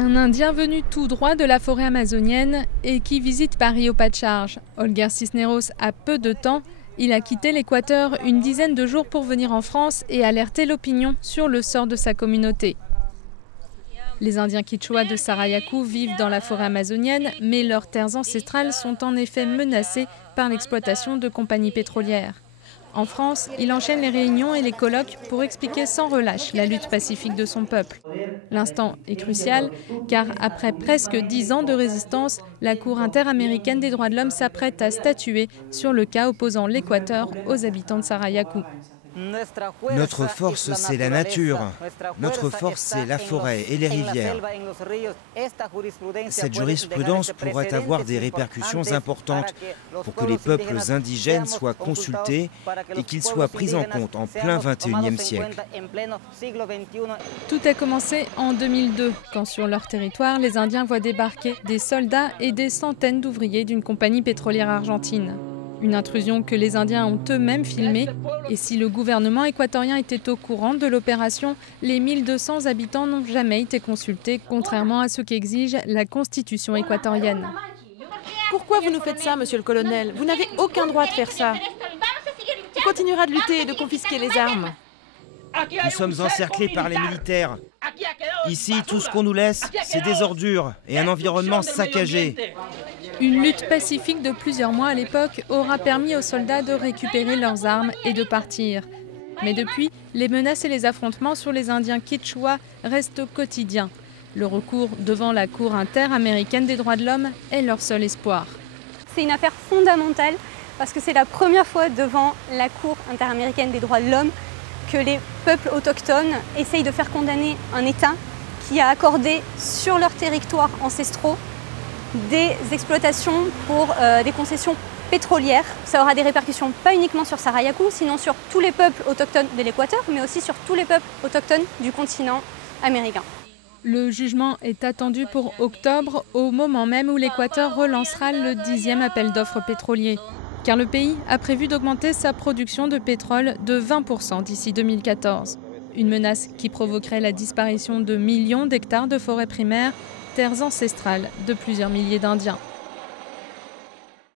Un Indien venu tout droit de la forêt amazonienne et qui visite Paris au pas de charge. Holger Cisneros a peu de temps. Il a quitté l'Équateur une dizaine de jours pour venir en France et alerter l'opinion sur le sort de sa communauté. Les Indiens Quichua de Sarayaku vivent dans la forêt amazonienne, mais leurs terres ancestrales sont en effet menacées par l'exploitation de compagnies pétrolières. En France, il enchaîne les réunions et les colloques pour expliquer sans relâche la lutte pacifique de son peuple. L'instant est crucial car après presque 10 ans de résistance, la Cour interaméricaine des droits de l'homme s'apprête à statuer sur le cas opposant l'Équateur aux habitants de Sarayaku. Notre force, c'est la nature. Notre force, c'est la forêt et les rivières. Cette jurisprudence pourrait avoir des répercussions importantes pour que les peuples indigènes soient consultés et qu'ils soient pris en compte en plein XXIe siècle. Tout a commencé en 2002, quand sur leur territoire, les Indiens voient débarquer des soldats et des centaines d'ouvriers d'une compagnie pétrolière argentine. Une intrusion que les Indiens ont eux-mêmes filmée. Et si le gouvernement équatorien était au courant de l'opération, les 1200 habitants n'ont jamais été consultés, contrairement à ce qu'exige la constitution équatorienne. Pourquoi vous nous faites ça, monsieur le colonel? Vous n'avez aucun droit de faire ça. On continuera de lutter et de confisquer les armes. Nous sommes encerclés par les militaires. Ici, tout ce qu'on nous laisse, c'est des ordures et un environnement saccagé. Une lutte pacifique de plusieurs mois à l'époque aura permis aux soldats de récupérer leurs armes et de partir. Mais depuis, les menaces et les affrontements sur les Indiens Quichua restent quotidiens. Le recours devant la Cour interaméricaine des droits de l'homme est leur seul espoir. C'est une affaire fondamentale parce que c'est la première fois devant la Cour interaméricaine des droits de l'homme que les peuples autochtones essayent de faire condamner un État qui a accordé sur leurs territoires ancestraux des exploitations pour des concessions pétrolières. Ça aura des répercussions pas uniquement sur Sarayaku, sinon sur tous les peuples autochtones de l'Équateur, mais aussi sur tous les peuples autochtones du continent américain. Le jugement est attendu pour octobre, au moment même où l'Équateur relancera le 10e appel d'offres pétrolier. Car le pays a prévu d'augmenter sa production de pétrole de 20% d'ici 2014. Une menace qui provoquerait la disparition de millions d'hectares de forêts primaires, terres ancestrales de plusieurs milliers d'Indiens.